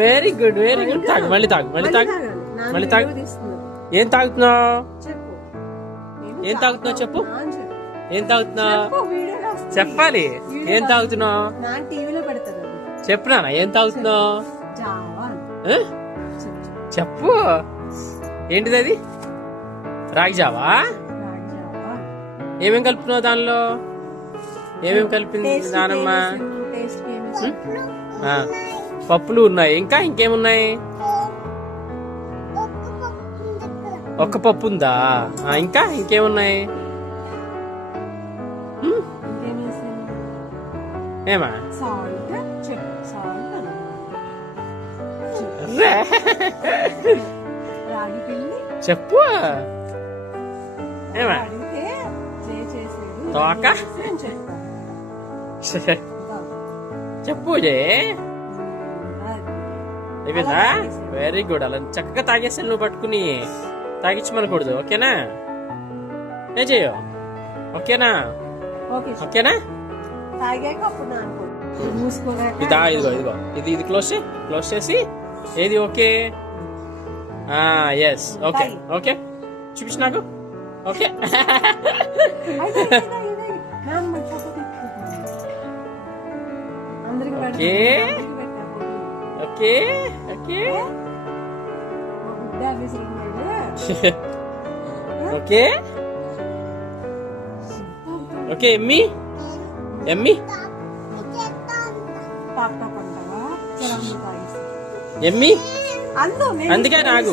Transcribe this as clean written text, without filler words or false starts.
Very good very good. తాగు మళ్ళీ తాగు మళ్ళీ తాగు మళ్ళీ తాగు. ఏం తాగుతున్నావు? ఏం తాగుతున్నావు చెప్పు. ఏం తాగుతున్నావు చెప్పాలి. ఏం తాగుతున్నావు చెప్పు నాన్న. ఏం తాగుతున్నావు చెప్పు. ఏంటిది అది? రాగి జావా. ఏమేం కలుపుతున్నావు దానిలో? ఏమేమి కలిపింది నానమ్మ? పప్పులు ఉన్నాయి. ఇంకా ఇంకేమున్నాయి? ఒక్క పప్పు ఉందా? ఇంకా ఇంకేమున్నాయి? ఏమా చెప్పు. ఏమా తోక చెప్పు. అయిపోయిందా? Very good. అలా చక్కగా తాగేసాను. నువ్వు పట్టుకుని తాగించమనకూడదు. ఓకేనా? ఏ చేయో ఓకేనా? ఓకేనా? ఇదా ఇదిగో ఇదిగో ఇది ఇది క్లోజ్ చేసి ఏది ఓకే. ఎస్ ఓకే ఓకే చూపించు నాకు. Okay okay okay okay okay ఎమ్మి ఎమ్మి ఎమ్మి అందుకే నాకు